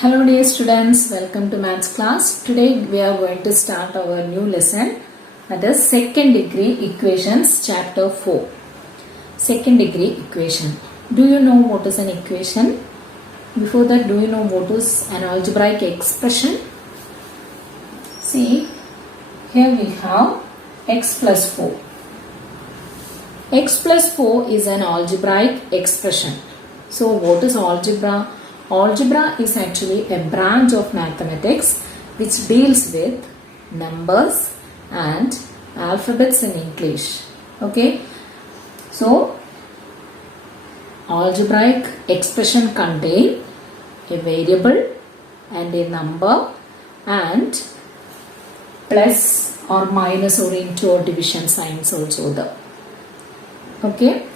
Hello dear students, welcome to maths class. Today we are going to start our new lesson, that is second degree equations chapter 4. Second degree equation. Do you know what is an equation? Before that, do you know what is an algebraic expression? See, here we have x plus 4. X plus 4 is an algebraic expression. So what is algebra? Algebra is actually a branch of mathematics which deals with numbers and alphabets in English. Okay. So, algebraic expression contain a variable and a number and plus or minus or into or division signs also there. Okay.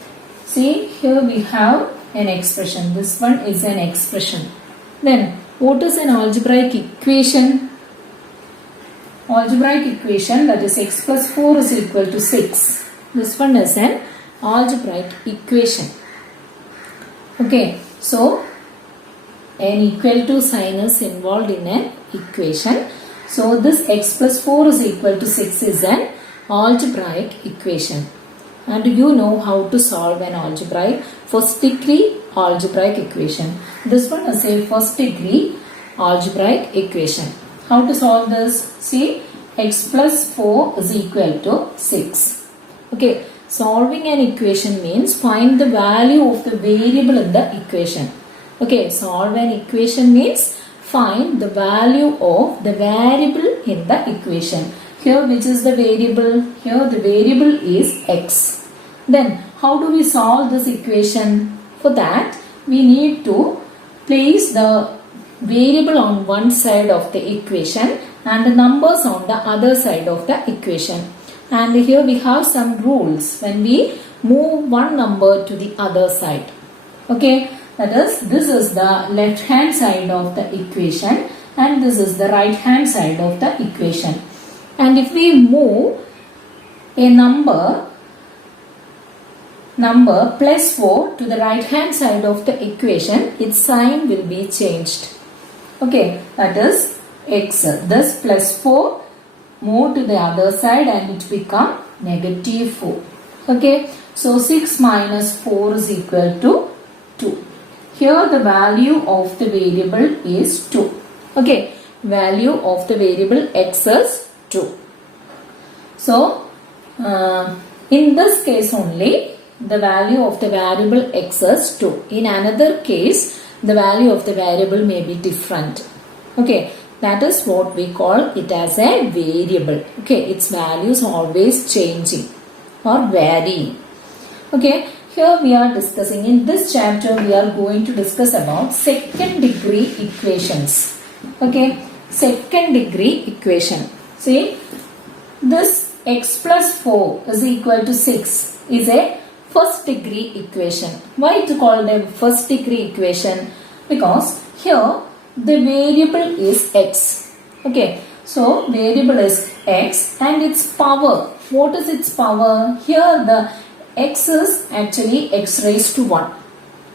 See, here we have an expression. This one is an expression. Then, what is an algebraic equation? Algebraic equation, that is x plus 4 is equal to 6. This one is an algebraic equation. Okay, so an equal to sign is involved in an equation. So this x plus 4 is equal to 6 is an algebraic equation. And you know how to solve an algebraic first degree algebraic equation. This one is a first degree algebraic equation. How to solve this? See, x plus 4 is equal to 6. Okay, solving an equation means find the value of the variable in the equation. Okay, solve an equation means find the value of the variable in the equation. Here, which is the variable? Here the variable is x. Then, how do we solve this equation? For that, we need to place the variable on one side of the equation and the numbers on the other side of the equation. And here we have some rules when we move one number to the other side. Okay, that is, this is the left hand side of the equation and this is the right hand side of the equation. And if we move a number plus 4 to the right hand side of the equation, its sign will be changed. Okay, that is x. This plus 4 move to the other side and it become negative 4. Okay, so 6 minus 4 is equal to 2. Here the value of the variable is 2. Okay, value of the variable x is 2. So, in this case only, the value of the variable x is 2. In another case, the value of the variable may be different. Okay, that is what we call it as a variable. Okay, its value is always changing or varying. Okay, here we are discussing, in this chapter we are going to discuss about second degree equations. Okay, second degree equation. See, this x plus 4 is equal to 6 is a first degree equation. Why it is called a first degree equation? Because here the variable is x. Okay, so variable is x and its power. What is its power? Here the x is actually x raised to 1.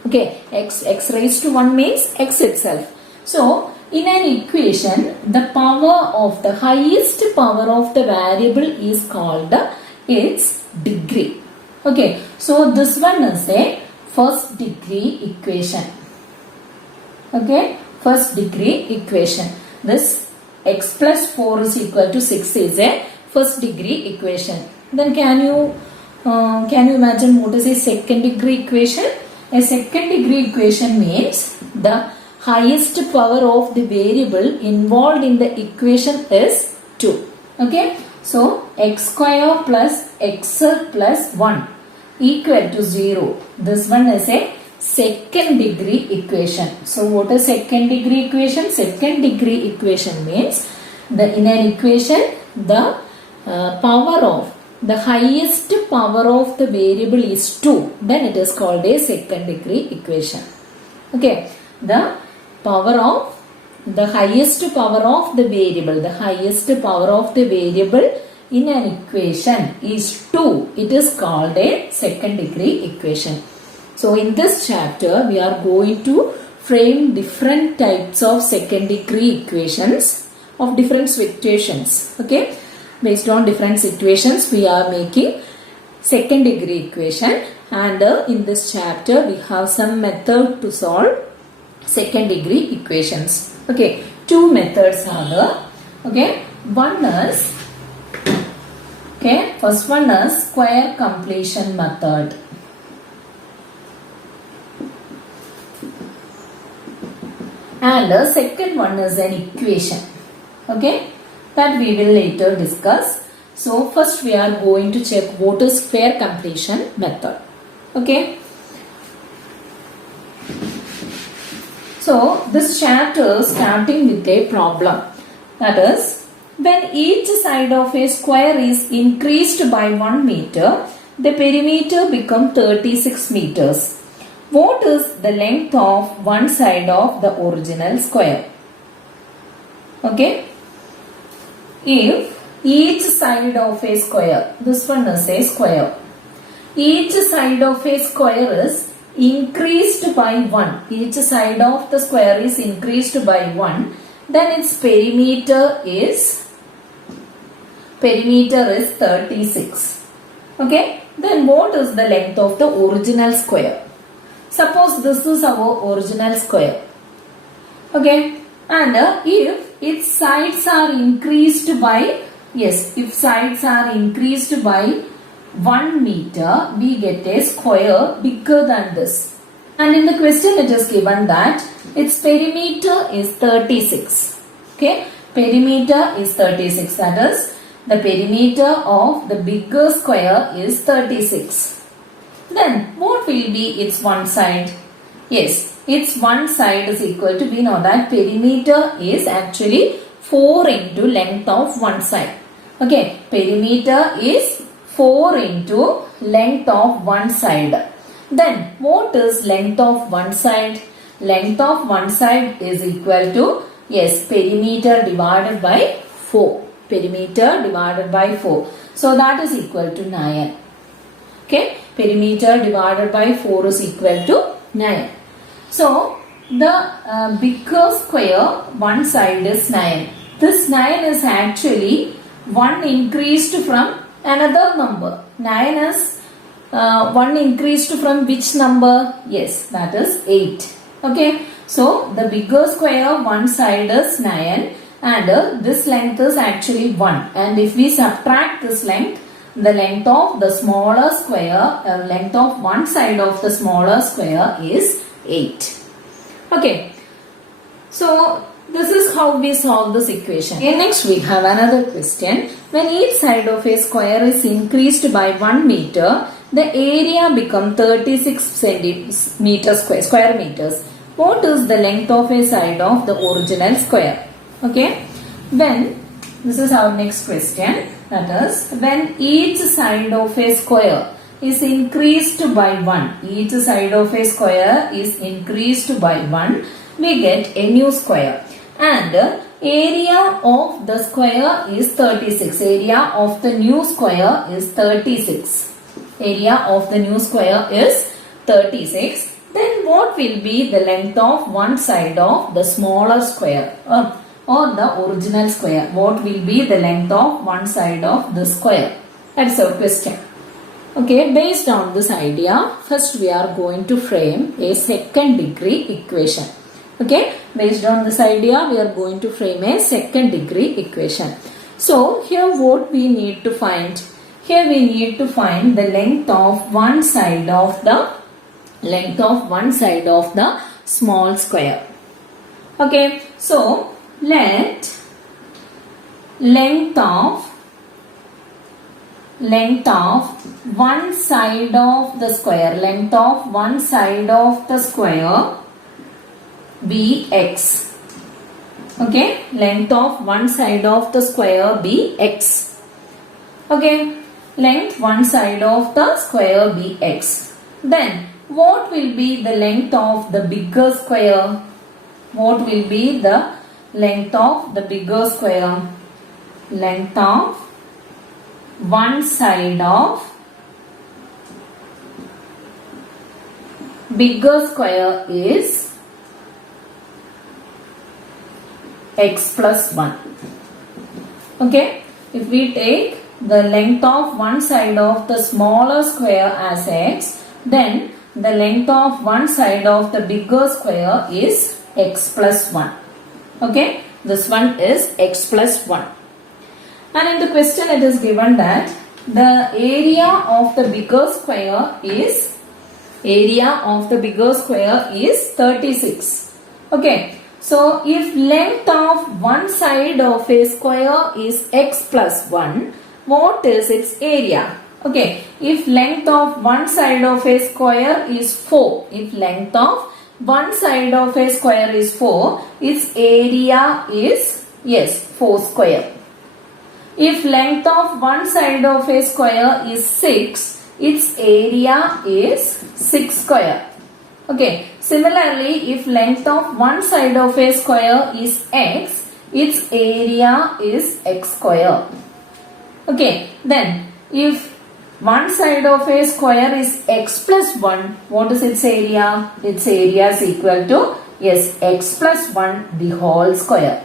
Okay, x raised to 1 means x itself. So in an equation, the power of the highest power of the variable is called its degree. Okay, so this one is a first degree equation. Okay, first degree equation. This x plus 4 is equal to 6 is a first degree equation. Then can you imagine what is a second degree equation? A second degree equation means the highest power of the variable involved in the equation is 2. Okay, so x square plus x plus 1 equal to 0. This one is a second degree equation. So what is second degree equation? Second degree equation means in an equation the power of the highest power of the variable is 2. Then it is called a second degree equation. Okay, the power of the highest power of the variable, the highest power of the variable in an equation is 2. It is called a second degree equation. So in this chapter we are going to frame different types of second degree equations of different situations. Okay, based on different situations we are making second degree equation, and in this chapter we have some method to solve second degree equations. Okay, two methods are there. Okay, one is, okay, first one is square completion method. And the second one is an equation. Okay, that we will later discuss. So first we are going to check what is square completion method. Okay. So this chapter starting with a problem. That is, when each side of a square is increased by 1 meter, the perimeter becomes 36 meters. What is the length of one side of the original square? Okay. If each side of a square, this one is a square, each side of a square is increased by 1, each side of the square is increased by 1, then its perimeter is 36. Okay. Then what is the length of the original square? Suppose this is our original square. Okay. And if its sides are increased by, yes, if sides are increased by 1 meter, we get a square bigger than this. And in the question it is given that its perimeter is 36. Okay. Perimeter is 36. That is, the perimeter of the bigger square is 36. Then what will be its one side? Yes, its one side is equal to, we know that perimeter is actually 4 into length of one side. Okay, perimeter is 4 into length of one side. Then what is length of one side? Length of one side is equal to, yes, perimeter divided by 4. Perimeter divided by 4. So that is equal to 9. Okay, perimeter divided by 4 is equal to 9. So the bigger square, one side is 9. This 9 is actually 1 increased from another number. 9 is 1 increased from which number? Yes, that is 8. Okay, so the bigger square, one side is 9 and this length is actually 1. And if we subtract this length, the length of the smaller square, length of one side of the smaller square is 8. Okay, so this is how we solve this equation. Okay, next we have another question. When each side of a square is increased by 1 meter, the area becomes 36 square meters. What is the length of a side of the original square? Okay, when, this is our next question. That is, when each side of a square is increased by 1, each side of a square is increased by 1, we get a new square. And area of the square is 36. Area of the new square is 36. Area of the new square is 36. Then what will be the length of one side of the smaller square? Or the original square. What will be the length of one side of the square? That's our question. Okay, based on this idea, first we are going to frame a second degree equation. Okay, based on this idea, we are going to frame a second degree equation. So here what we need to find? Here we need to find the length of one side of the small square. Okay, so let length of one side of the square be x. Okay, length of one side of the square be x. Okay, length one side of the square be x. Then what will be the length of the bigger square? What will be the length of the bigger square? Length of one side of bigger square is x plus 1. Okay, if we take the length of one side of the smaller square as x, then the length of one side of the bigger square is x plus 1. Okay, this one is x plus 1. And in the question it is given that the area of the bigger square is 36. Okay, so if length of one side of a square is x plus 1, what is its area? Okay, if length of one side of a square is 4, if length of one side of a square is 4, its area is, yes, 4 square. If length of one side of a square is 6, its area is 6 square. Okay, similarly, if length of one side of a square is x, its area is x square. Okay, then if one side of a square is x plus 1, what is its area? Its area is equal to, yes, x plus 1 the whole square.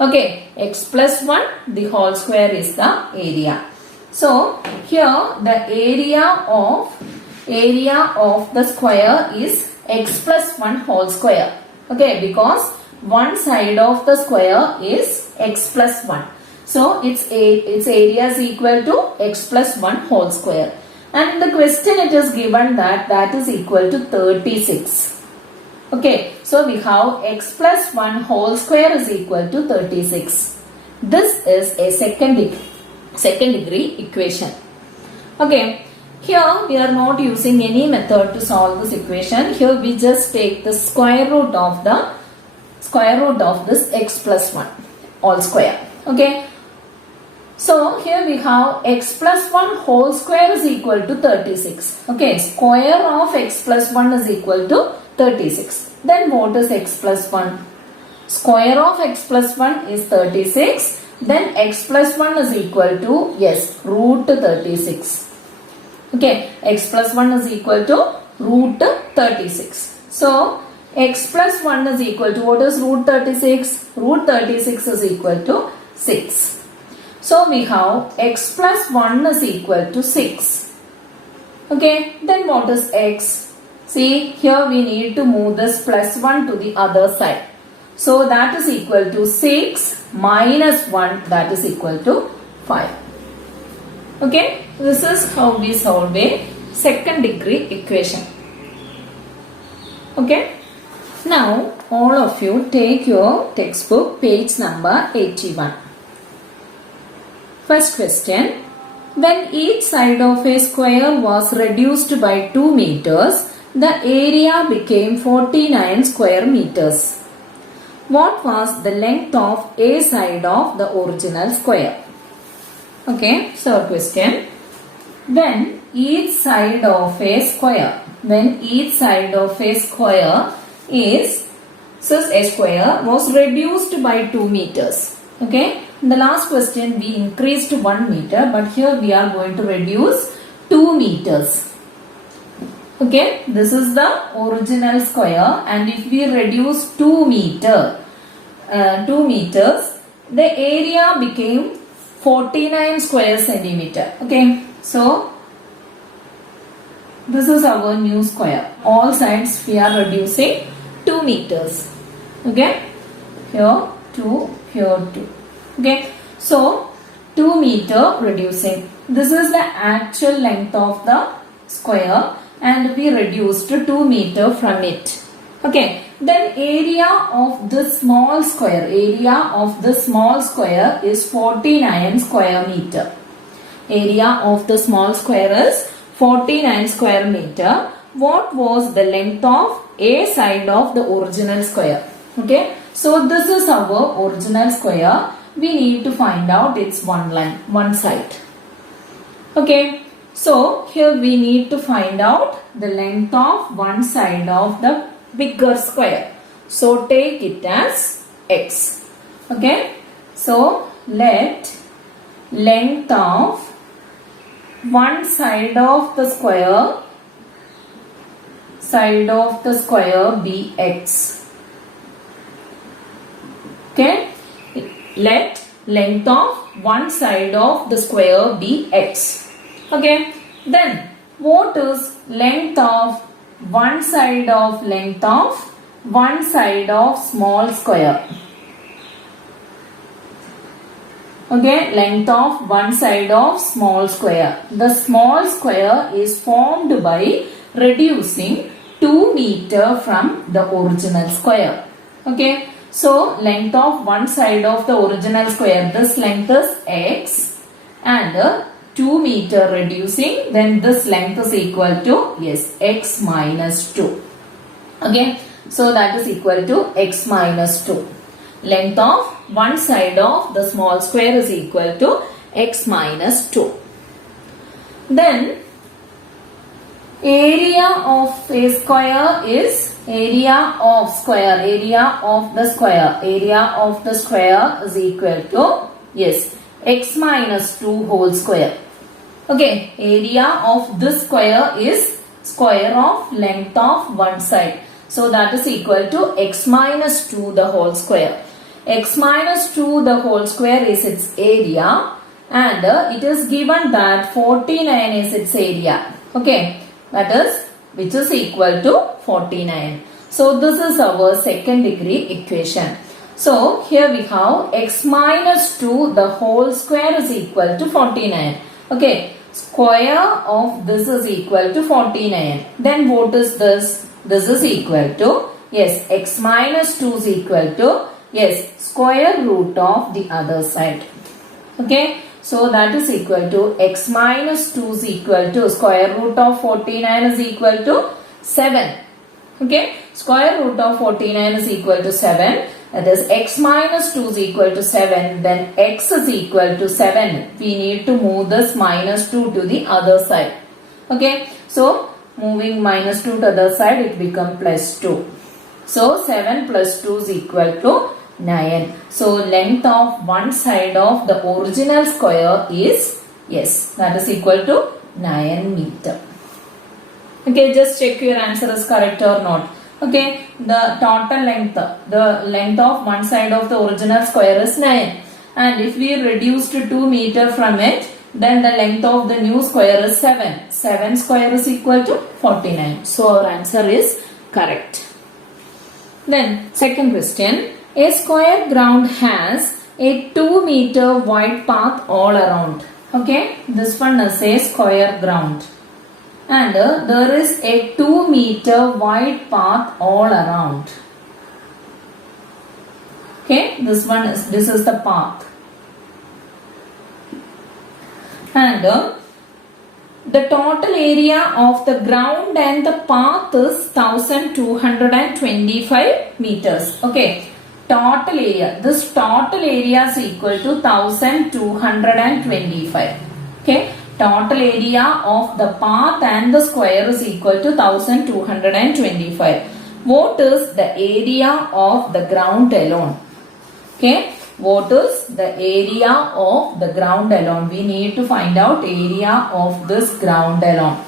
Okay, x plus 1 the whole square is the area. So here the area of the square is x plus 1 whole square. Okay, because one side of the square is x plus 1. So its area is equal to x plus 1 whole square. And in the question it is given that is equal to 36. Okay, so we have x plus 1 whole square is equal to 36. This is a second degree equation. Okay, here we are not using any method to solve this equation. Here we just take the square root of this x plus 1 all square. Okay, so here we have x plus 1 whole square is equal to 36. Okay, square of x plus 1 is equal to 36. Then what is x plus 1? Square of x plus 1 is 36. Then x plus 1 is equal to, yes, root 36. Okay, x plus 1 is equal to root 36. So x plus 1 is equal to, what is root 36? Root 36 is equal to 6. So we have x plus 1 is equal to 6. Okay, then what is x? See, here we need to move this plus 1 to the other side. So that is equal to 6 minus 1, that is equal to 5. Okay, this is how we solve a second degree equation. Okay, now all of you take your textbook page number 81. First question, when each side of a square was reduced by 2 meters, the area became 49 square meters. What was the length of a side of the original square? Okay, so question. When each side of a square is, so a square was reduced by 2 meters. Okay, in the last question we increased 1 meter, but here we are going to reduce 2 meters. Okay, this is the original square, and if we reduce 2 meters, the area became 49 square centimeter. Okay, so this is our new square. All sides we are reducing 2 meters. Okay, here 2, here 2. Okay, so 2 meter reducing. This is the actual length of the square, and we reduced 2 meter from it. Okay, then area of this small square is 49 square meter. Area of the small square is 49 square meter. What was the length of a side of the original square? Okay, so this is our original square. We need to find out its one side. Okay, so here we need to find out the length of one side of the bigger square. So take it as x. Okay, so let length of one side of the square be x. Okay, let length of one side of the square be x. Okay. Then what is length of one side of small square? Okay, length of one side of small square. The small square is formed by reducing 2 meter from the original square. Okay, so length of one side of the original square, this length is x, and 2 meter reducing, then this length is equal to, yes, x minus 2. Okay, so that is equal to x minus 2. Length of one side of the small square is equal to x minus 2. Then area of a square is area of the square is equal to, yes, x minus 2 whole square. Okay, area of this square is square of length of one side. So that is equal to x minus 2 the whole square. X minus 2 the whole square is its area, and it is given that 49 is its area. Okay, that is, which is equal to 49. So this is our second degree equation. So here we have x minus 2 the whole square is equal to 49. Okay, square of this is equal to 49. Then what is this? This is equal to, yes, x minus 2 is equal to, yes, square root of the other side. Okay, so that is equal to x minus 2 is equal to square root of 49 is equal to 7. Okay, square root of 49 is equal to 7. That is x minus 2 is equal to 7. Then x is equal to 7. We need to move this minus 2 to the other side. Okay, so moving minus 2 to the other side, it becomes plus 2. So 7 plus 2 is equal to 9. So length of one side of the original square is, yes, that is equal to 9 meter. Okay, just check your answer is correct or not. Okay, the total length, the length of one side of the original square is 9. And if we reduced 2 meter from it, then the length of the new square is 7. 7 square is equal to 49. So our answer is correct. Then second question. A square ground has a 2 meter wide path all around. Okay, this one is a square ground. And there is a 2 meter wide path all around. Okay, this is the path. And the total area of the ground and the path is 1225 meters. Okay, total area. This total area is equal to 1225. Okay, total area of the path and the square is equal to 1225. What is the area of the ground alone? Okay, what is the area of the ground alone? We need to find out area of this ground alone.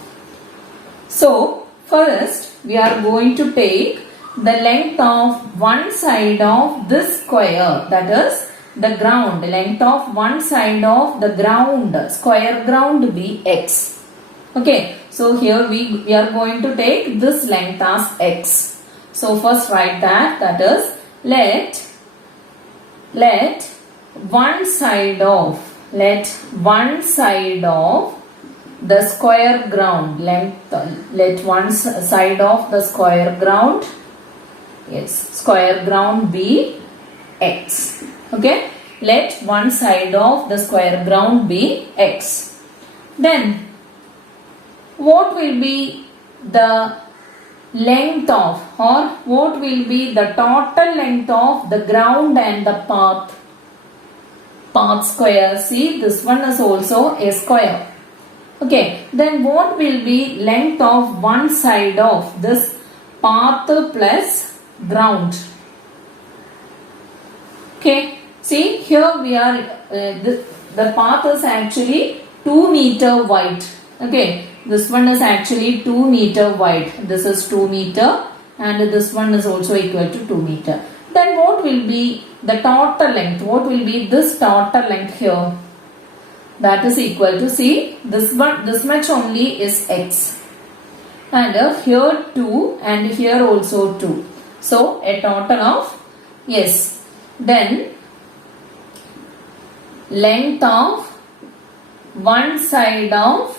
So first we are going to take the length of one side of this square, that is the ground, length of one side of the ground, square ground be x. Okay, so here we are going to take this length as x. So first write that is let one side of the square ground length, let one side of the square ground, yes, square ground be x. Okay, let one side of the square ground be x. Then what will be the length of, or what will be the total length of the ground and the path square? See, this one is also a square. Okay, then what will be length of one side of this path plus ground? Okay, see here we are, the path is actually 2 meter wide. Okay, this one is actually 2 meter wide. This is 2 meter and this one is also equal to 2 meter. Then what will be the total length. What will be this total length here? That is equal to, see, this much only is x. And here 2 and here also 2. So a total of, yes, then length of one side of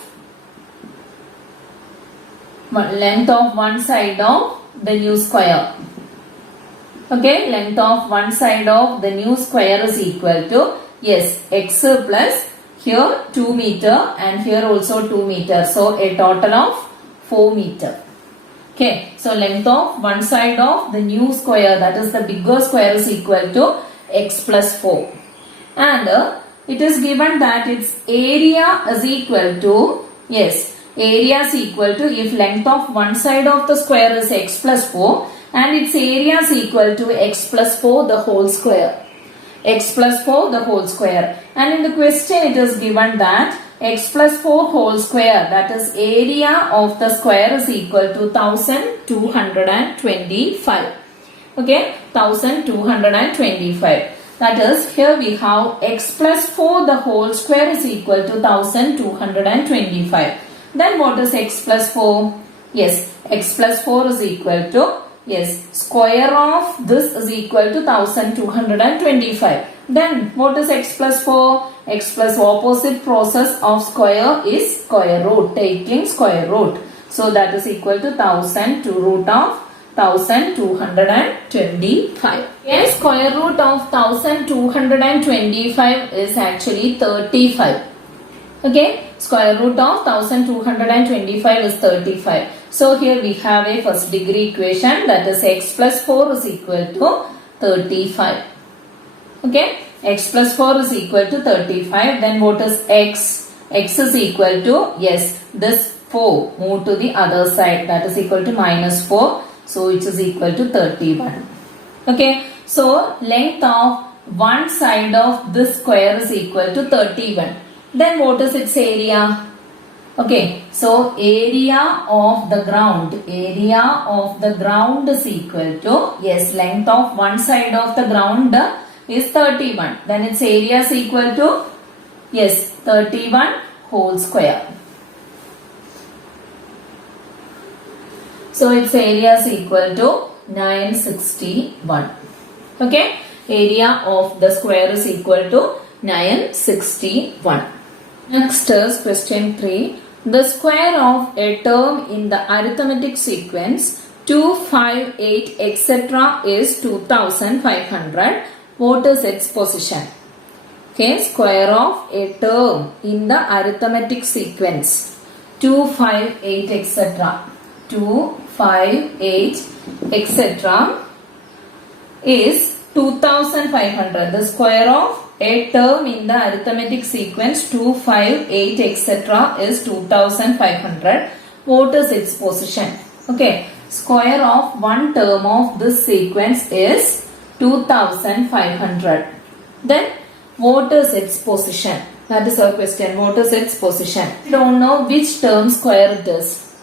the new square. Okay, length of one side of the new square is equal to, yes, x plus here 2 meter and here also 2 meter. So a total of 4 meter. Okay, so length of one side of the new square, that is the bigger square, is equal to x plus 4. And it is given that its area is equal to, yes, area is equal to, if length of one side of the square is x plus 4 and its area is equal to x plus 4 the whole square. X plus 4 the whole square. And in the question it is given that x plus 4 whole square, that is area of the square, is equal to 1225. Okay, 1225. That is, here we have x plus 4 the whole square is equal to 1225. Then what is x plus 4? Yes, x plus 4 is equal to, yes, square of this is equal to 1225. Then what is x plus 4? X plus opposite process of square is square root, taking square root. So that is equal to 1000 to root of 1225. Yes, square root of 1225 is actually 35. Okay, square root of 1225 is 35. So here we have a first degree equation, that is x plus 4 is equal to 35. Okay, x plus 4 is equal to 35. Then what is x? X is equal to, yes, this 4 move to the other side, that is equal to minus 4. So it is equal to 31. Okay, so length of one side of this square is equal to 31. Then what is its area? Okay, so area of the ground is equal to, yes, length of one side of the ground is 31. Then its area is equal to, yes, 31 whole square. So its area is equal to 961. Okay, area of the square is equal to 961. Next is question 3. The square of a term in the arithmetic sequence 2, 5, 8, etc. is 2500. What is its position? Okay, square of a term in the arithmetic sequence 2, 5, 8, etc. 2, 5, 8, etc. is 2500. The square of a term in the arithmetic sequence 2, 5, 8, etc. is 2500. What is its position? Okay, square of one term of this sequence is 2500. Then what is its position? That is our question. What is its position? We don't know which term square it is.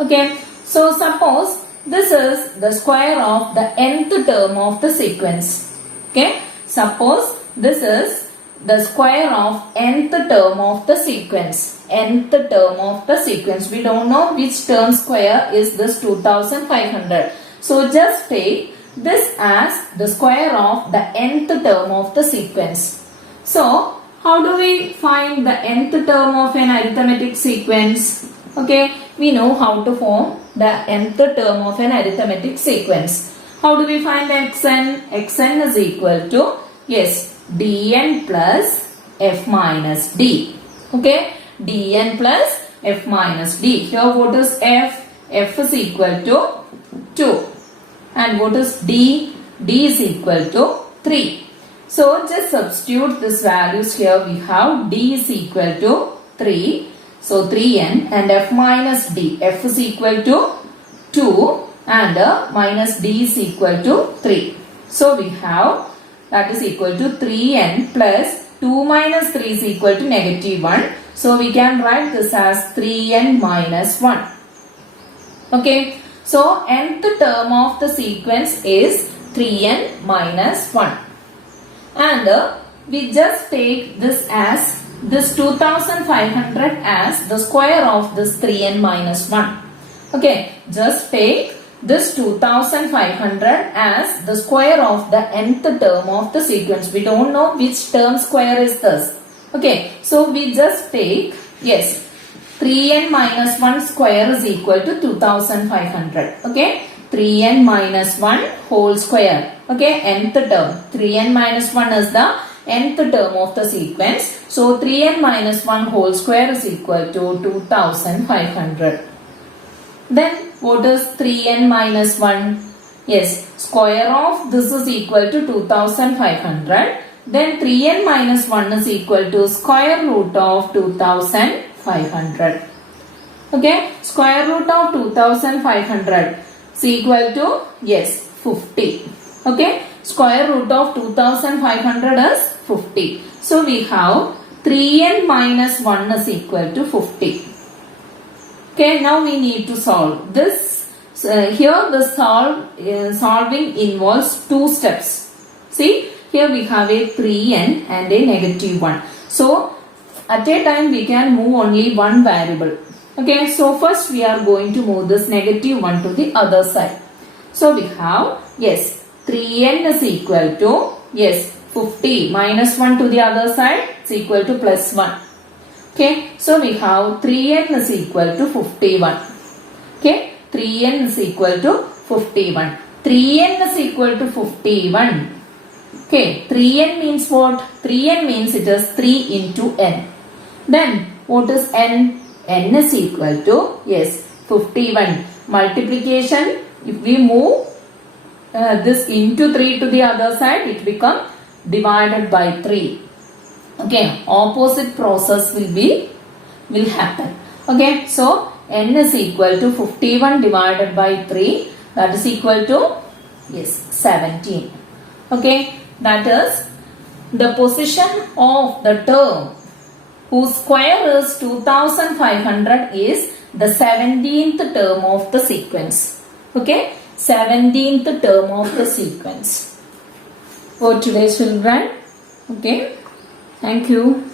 Okay, so suppose this is the square of the nth term of the sequence. Okay, suppose this is the square of nth term of the sequence. Nth term of the sequence. We don't know which term square is this 2500. So just take this as the square of the nth term of the sequence. So how do we find the nth term of an arithmetic sequence? Okay, we know how to form the nth term of an arithmetic sequence. How do we find xn? Xn is equal to, yes, dn plus f minus d. Okay, dn plus f minus d. Here what is f? F is equal to 2. And what is d? D is equal to 3. So just substitute these values here. We have d is equal to 3. So 3n and f minus d. F is equal to 2 and minus d is equal to 3. So we have that is equal to 3n plus 2 minus 3 is equal to negative 1. So we can write this as 3n minus 1. Okay. So nth term of the sequence is 3n minus 1. and we just take this as this 2500 as the square of this 3n minus 1. Okay, just take this 2500 as the square of the nth term of the sequence. We don't know which term square is this. Okay, so we just take, yes, 3n minus 1 square is equal to 2500. Okay, 3n minus 1 whole square. Okay, nth term. 3n minus 1 is the nth term of the sequence. So 3n minus 1 whole square is equal to 2500. Then what is 3n minus 1? Yes, square of this is equal to 2500. Then 3n minus 1 is equal to square root of 2500. Okay, square root of 2500 is equal to, yes, 50. Okay, square root of 2500 is 50. So we have 3n minus 1 is equal to 50. Okay, now we need to solve this. Here the solving involves two steps. See, here we have a 3n and a negative 1. So at a time we can move only one variable. Okay, so first we are going to move this negative 1 to the other side. So we have, yes, 3n is equal to, yes, 50 minus 1 to the other side is equal to plus 1. Okay, so we have 3n is equal to 51. Okay, 3n is equal to 51. 3n is equal to 51. Okay, 3n means what? 3n means it is 3 into n. Then what is n? N is equal to, yes, 51. Multiplication, if we move this into 3 to the other side, it becomes divided by 3. Okay, opposite process will happen. Okay, so n is equal to 51 divided by 3, that is equal to, yes, 17. Okay, that is the position of the term whose square is 2500 is the 17th term of the sequence. Okay, 17th term of the sequence. For today's children. Okay, thank you.